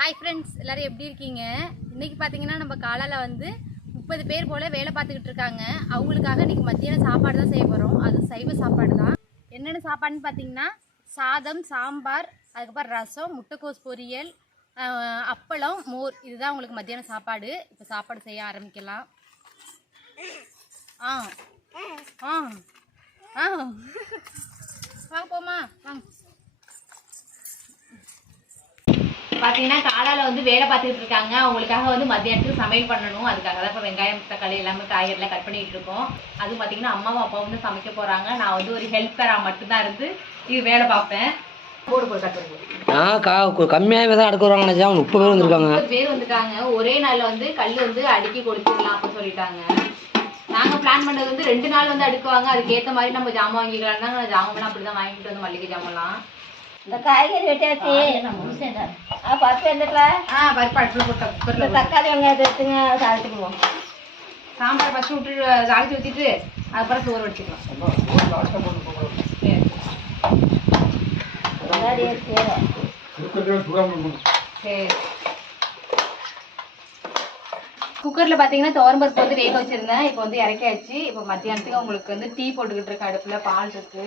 Hi friends எல்லோரும் எப்படி இருக்கீங்க? இன்றைக்கி பார்த்தீங்கன்னா நம்ம காலையில் வந்து முப்பது பேர் போல் வேலை பார்த்துக்கிட்டு இருக்காங்க. அவங்களுக்காக இன்றைக்கி மத்தியானம் சாப்பாடு தான் செய்ய போகிறோம் அது சைவ சாப்பாடு தான். என்னென்ன சாப்பாடுன்னு பார்த்தீங்கன்னா சாதம் சாம்பார் அதுக்கப்புறம் ரசம் முட்டைக்கோஸ் பொரியல் அப்பளம் மோர். இதுதான் உங்களுக்கு மத்தியானம் சாப்பாடு. இப்போ சாப்பாடு செய்ய ஆரம்பிக்கலாம். ஆ ஆ ஆ போமா பார்த்தீங்கன்னா காலால வந்து வேலை பார்த்துக்கிட்டு இருக்காங்க. அவங்களுக்காக வந்து மத்தியானத்துக்கு சமையல் பண்ணணும். அதுக்காக தான் இப்போ வெங்காயம் தக்காளி எல்லாமே காய்கறிலாம் கட் பண்ணிட்டு இருக்கோம். அது பார்த்தீங்கன்னா அம்மாவும் அப்பாவும் வந்து சமைக்க போறாங்க. நான் வந்து ஒரு ஹெல்ப்பராக மட்டும்தான் இருந்து இது வேலை பார்ப்பேன். போடு போடு கட் பண்ணி. போடு. நான் கா கம்மியாகவே தான் நினச்சா முப்பது பேர் வந்திருக்காங்க. முப்பது பேர் வந்துட்டாங்க. ஒரே நாள்ல வந்து கல் வந்து அடுக்கி கொடுத்துடலாம் அப்படின்னு சொல்லிட்டாங்க. நாங்க பிளான் பண்ணது வந்து ரெண்டு நாள் வந்து அடுக்குவாங்க. அதுக்கேத்த மாதிரி நம்ம ஜாமான் வாங்கிக்கலாம் தான் ஜாமான் அப்படிதான் வாங்கிட்டு வந்து மல்லிகை ஜாமான்லாம். இந்த காய்கறி வெட்டியாச்சு ஆ பருப்பு எந்திரல ஆ பருப்பு அடுப்பில் போட்ட இந்த தக்காளி வெங்காயத்தை எடுத்துங்க சாப்பிட்டுக்குவோம் சாம்பார் ஃபஸ்ட்டு விட்டு தாளிச்சு ஊற்றிட்டு அதுக்கப்புறம் சோறு வச்சுக்கலாம் சரி. குக்கரில் பார்த்தீங்கன்னா துவரம்பருப்பு வந்து வேக வச்சிருந்தேன். இப்போ வந்து இறக்கியாச்சு. இப்போ மத்தியானத்துக்கு உங்களுக்கு வந்து டீ போட்டுக்கிட்டு இருக்க அடுப்பில் பால் இருக்கு.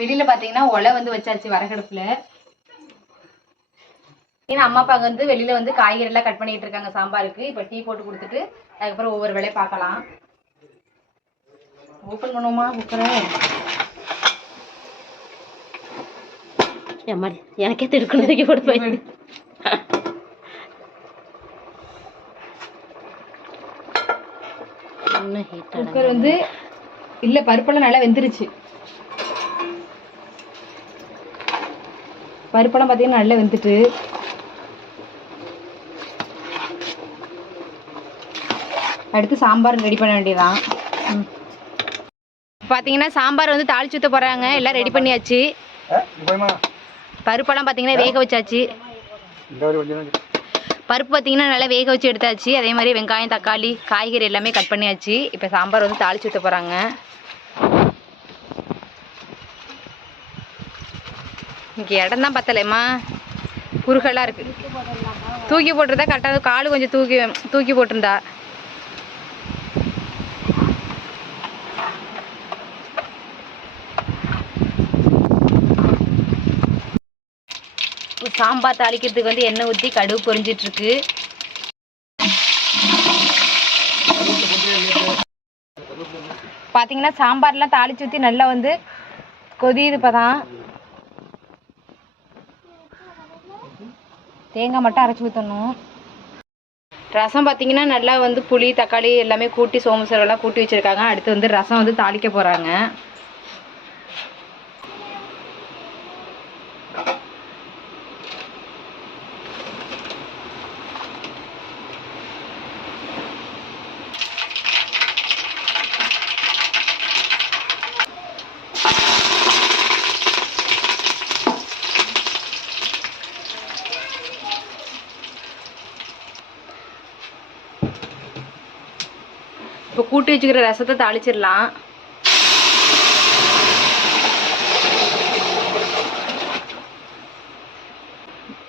வெளியில பார்த்தீங்கன்னா ஒலை வந்து வச்சாச்சு வரகடுப்புல ஏன்னா அம்மா அப்பா வந்து வெளியில வந்து காய்கறி எல்லாம் கட் பண்ணிட்டு இருக்காங்க சாம்பாருக்கு. இப்போ டீ போட்டு கொடுத்துட்டு அதுக்கப்புறம் ஒவ்வொரு வேலையை பார்க்கலாம். ஓப்பன் பண்ணுவோமா? குக்கரை எனக்கே திருக்கணும் தூக்கி போட்டு போய் இன்னும் ஹீட் குக்கர் வந்து இல்ல பருப்பெல்லாம் நல்லா வெந்துருச்சு. பருப்பெல்லாம் பார்த்தீங்கன்னா நல்லா வெந்துட்டு. அடுத்து சாம்பார் ரெடி பண்ண வேண்டியதான் பார்த்தீங்கன்னா சாம்பார் வந்து தாளிச்சு ஊற்ற போகிறாங்க எல்லாம் ரெடி பண்ணியாச்சு. பருப்பெல்லாம் பார்த்தீங்கன்னா வேக வச்சாச்சு. பருப்பு பார்த்தீங்கன்னா நல்லா வேக வச்சு எடுத்தாச்சு. அதே மாதிரி வெங்காயம் தக்காளி காய்கறி எல்லாமே கட் பண்ணியாச்சு. இப்போ சாம்பார் வந்து தாளிச்சு ஊற்ற போகிறாங்க இங்கே இடம் தான் பத்தலைம்மா. குறுகலாக இருக்குது தூக்கி போட்டிருந்தா கரெக்டாக கால் கொஞ்சம் தூக்கி தூக்கி போட்டிருந்தா. சாம்பார் தாளிக்கிறதுக்கு வந்து எண்ணெய் ஊற்றி கடுகு பொரிஞ்சிட்டு பார்த்தீங்கன்னா சாம்பார்லாம் தாளிச்சு ஊற்றி நல்லா வந்து கொதியுது இப்போதான் தேங்காய் மட்டும் அரைச்சி ஊற்றணும் ரசம் பார்த்தீங்கன்னா நல்லா வந்து புளி தக்காளி எல்லாமே கூட்டி சோம்பு கூட்டி வச்சுருக்காங்க. அடுத்து வந்து ரசம் வந்து தாளிக்க போகிறாங்க இப்போ கூட்டி வச்சுக்கிற ரசத்தை தாளிச்சிடலாம்.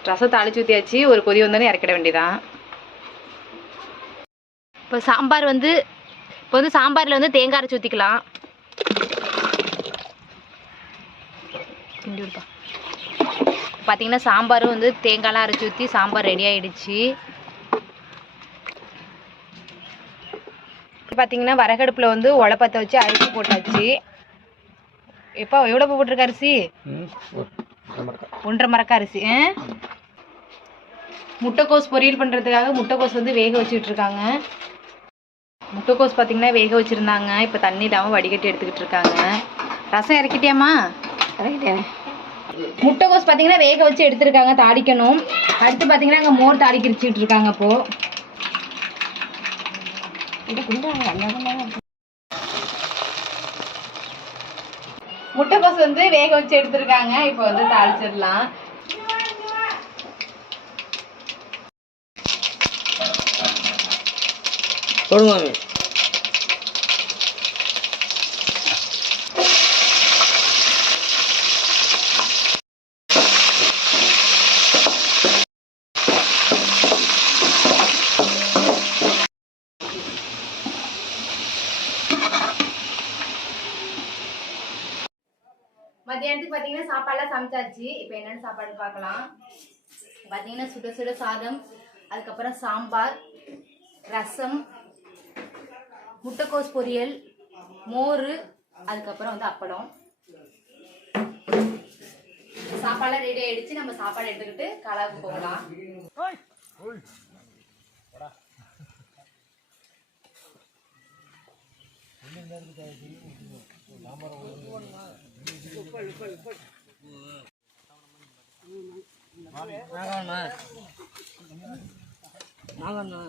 ரசத்தை அழிச்சு ஊற்றியாச்சு ஒரு கொதி வந்தோடனே இறக்கிட வேண்டியதான் இப்போ சாம்பார் வந்து இப்போ வந்து சாம்பாரில் வந்து தேங்காய் அரைச்சி ஊற்றிக்கலாம் பார்த்தீங்கன்னா சாம்பாரும் வந்து தேங்காய்லாம் அரைச்சி ஊற்றி சாம்பார் ரெடி ஆகிடுச்சு பார்த்தீங்கன்னா வரகடுப்பில் வந்து உழப்பத்த வச்சு அரிசி போட்டாச்சு. எப்போ எவ்வளோ போட்டிருக்க அரிசி? ஒன்றரை மரக்க. அரிசி ஆ? முட்டைக்கோஸ் பொரியல் பண்ணுறதுக்காக முட்டைக்கோஸ் வந்து வேக வச்சுட்டு இருக்காங்க முட்டைக்கோஸ் பார்த்தீங்கன்னா வேக வச்சுருந்தாங்க. இப்போ தண்ணி இல்லாமல் வடிகட்டி எடுத்துக்கிட்டு இருக்காங்க. ரசம் இறக்கிட்டியாம்மா? முட்டைக்கோஸ் பார்த்தீங்கன்னா வேக வச்சு எடுத்துருக்காங்க தாளிக்கணும். அடுத்து பார்த்தீங்கன்னா அங்கே மோர் இது குண்டாங்க இருக்காங்க அப்போது முட்டைக்கோஸ் வந்து வேக வச்சு எடுத்திருக்காங்க. இப்போ வந்து தாளிச்சிடலாம். போடுங்க மாமி சாப்பாடுலாம் சமைச்சாச்சு. இப்போ என்னென்ன சாப்பாடு பார்க்கலாம். பார்த்தீங்கன்னா சுட சுட சாதம் அதுக்கப்புறம் சாம்பார் ரசம் முட்டைக்கோஸ் பொரியல் மோர் அதுக்கப்புறம் வந்து அப்பளம். சாப்பாடுலாம் ரெடி ஆயிடுச்சு. நம்ம சாப்பாடு எடுத்துக்கிட்டு காலாவுக்கு போகலாம். நாகண்ணா நாகண்ணா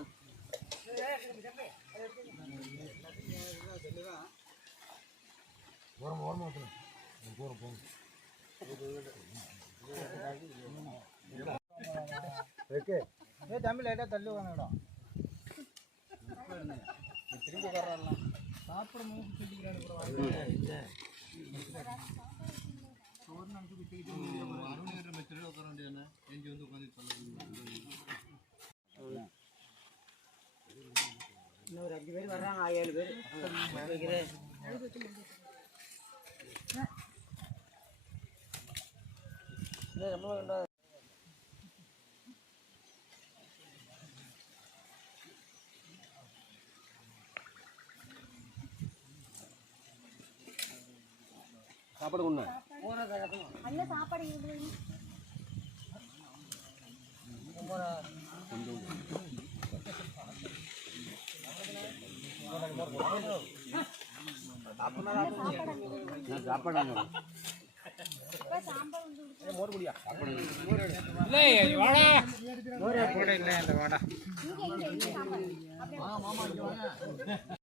ஏ தம்பி லைட்டாக தள்ளி வாங்கடா திரும்பி வர்றலாம் இன்னும் ஒரு அஞ்சு பேர் வர்றாங்க ஏழு பேர் வைக்கிறேன் சாப்பாடு கொண்டு சாப்பாடு மோர்